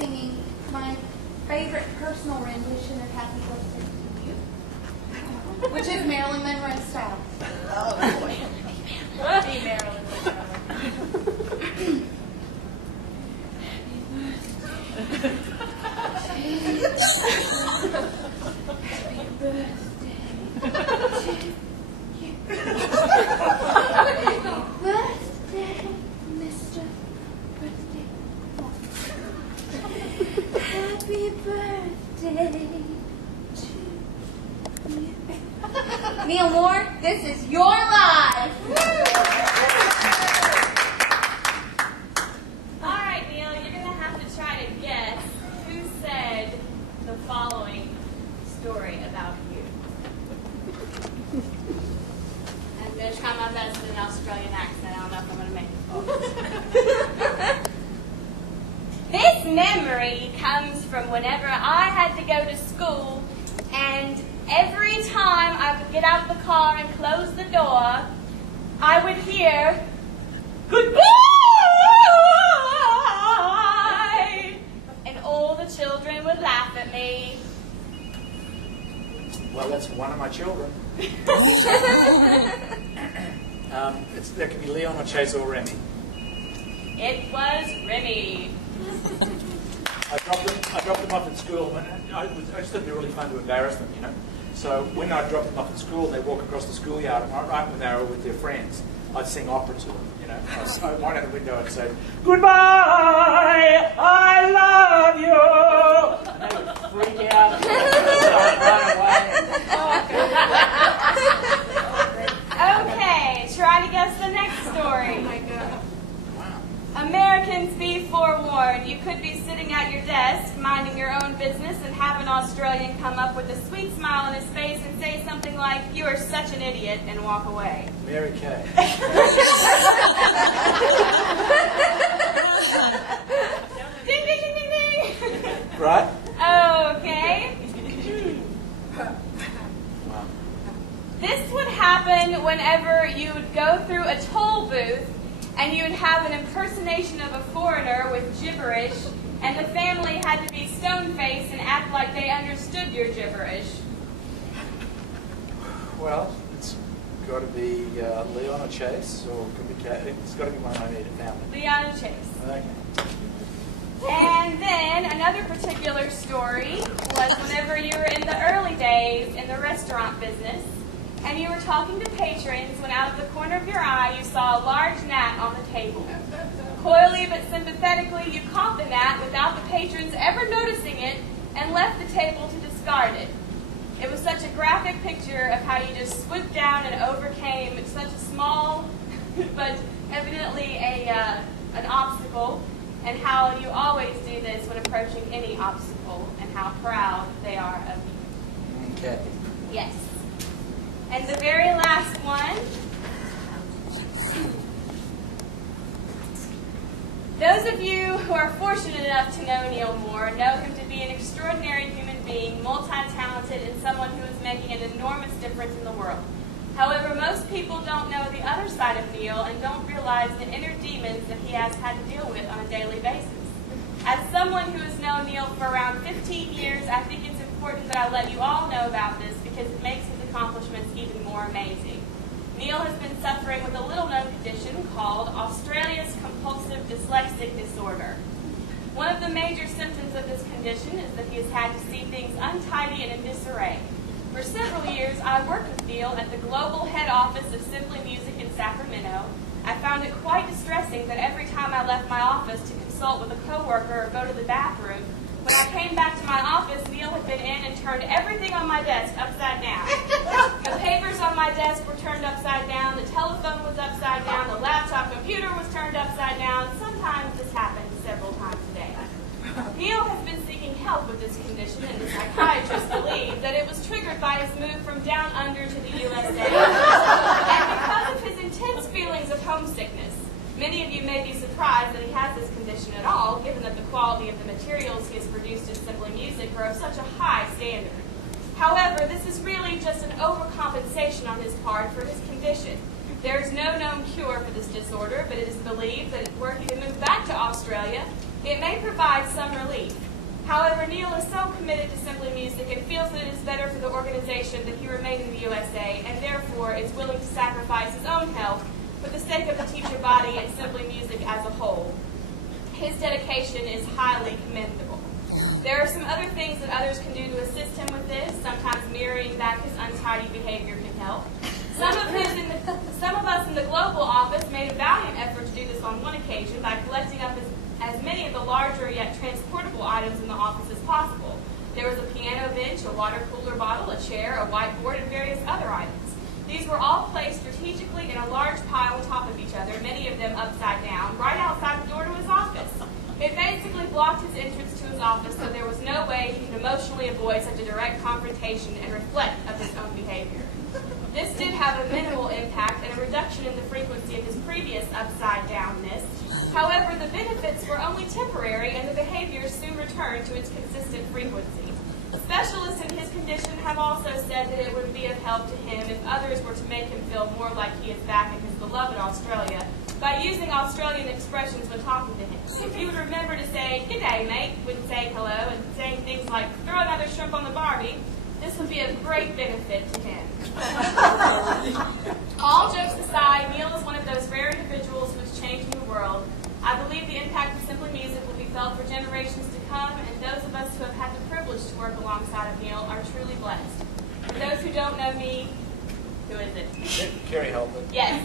singing my favorite personal rendition of Happy Birthday to You, which is Marilyn Monroe style. Oh, boy. Be Marilyn Monroe. Neil Moore, this is your life. All right, Neil, you're going to have to try to guess who said the following story about you. I'm going to try my best in an Australian accent. I don't know if I'm going to make it. This memory comes from whenever I had to go to school, and every time I would get out of the car and close the door, I would hear, "Goodbye!" And all the children would laugh at me. Well, that's one of my children. That could be Leon or Chase or Remy. It was Remy. I dropped them off at school, and I just thought it'd be really fun to embarrass them, you know. So when I dropped them off at school and they walk across the schoolyard, right when they were with their friends, I'd sing opera to them, you know. So I'd run out the window and say, "Goodbye, I love you," and they would freak out and run away. Okay, try to guess the next story. Oh my God. Americans, be forewarned. You could be sitting at your desk, minding your own business, and have an Australian come up with a sweet smile on his face and say something like, "You are such an idiot," and walk away. Mary Kay. Ding, ding, ding, ding, ding. Right? Okay. Wow. This would happen whenever you would go through a toll booth and you would have an impersonation of a foreigner with gibberish, and the family had to be stone-faced and act like they understood your gibberish. Well, it's got to be Leon or Chase, or it could be Kay. It's got to be one of my immediate family. Leon and Chase. Okay. And then another particular story was whenever you were in the early days in the restaurant business, and you were talking to patrons when out of the corner of your eye you saw a large gnat on the table. Coyly but sympathetically, you caught the gnat without the patrons ever noticing it and left the table to discard it. It was such a graphic picture of how you just swooped down and overcame such a small but evidently an obstacle, and how you always do this when approaching any obstacle, and how proud they are of you. Okay. Yes. And the very last one. Those of you who are fortunate enough to know Neil Moore know him to be an extraordinary human being, multi-talented, and someone who is making an enormous difference in the world. However, most people don't know the other side of Neil and don't realize the inner demons that he has had to deal with on a daily basis. As someone who has known Neil for around 15 years, I think it's important that I let you all know about this because it makes his accomplishments even more amazing. Neil has been suffering with a little-known condition called Australia's compulsive dyslexic disorder. One of the major symptoms of this condition is that he has had to see things untidy and in disarray. For several years, I worked with Neil at the global head office of Simply Music in Sacramento. I found it quite distressing that every time I left my office to consult with a coworker or go to the bathroom, when I came back to my office, Neil had been in and turned everything on my desk upside down. The papers on my desk were turned upside down, the telephone was upside down, the laptop computer was turned upside down. Sometimes this happens several times a day. Neil has been seeking help with this condition, and the psychiatrist believed that it was triggered by his move from down under to the USA, and because of his intense feelings of homesickness. Many of you may be surprised that he has this condition at all, given that the quality of the materials he has produced in Simply Music are of such a high standard. However, this is really just an overcompensation on his part for his condition. There is no known cure for this disorder, but it is believed that were he to move back to Australia, it may provide some relief. However, Neil is so committed to Simply Music and feels that it is better for the organization that he remain in the USA, and therefore is willing to sacrifice his own health for the sake of the teacher body and Simply Music as a whole. His dedication is highly commendable. There are some other things that others can do to assist him with this. Sometimes mirroring back his untidy behavior can help. Some of us in the global office made a valiant effort to do this on one occasion by collecting up as many of the larger yet transportable items in the office as possible. There was a piano bench, a water cooler bottle, a chair, a whiteboard, and various other items. These were all placed strategically in a large pile on top of each other, many of them upside down, right outside the door to his office. It basically blocked his entrance to his office, so there was no way he could emotionally avoid such a direct confrontation and reflect of his own behavior. This did have a minimal impact and a reduction in the frequency of his previous upside-downness. However, the benefits were only temporary, and the behavior soon returned to its consistent frequency. Specialists in his condition have also said that it would be of help to him if others were to make him feel more like he is back in his beloved Australia by using Australian expressions when talking to him. If you would remember to say, "G'day, mate," when saying hello, and saying things like, "Throw another shrimp on the barbie," this would be of great benefit to him. All jokes aside, Neil is one of those rare individuals who is changing the world. I believe the impact of Simply Music will be felt for generations to come, and those of us who have had the privilege to work alongside of Neil are truly blessed. For those who don't know me, who is it? Carrie Helpman. Yes.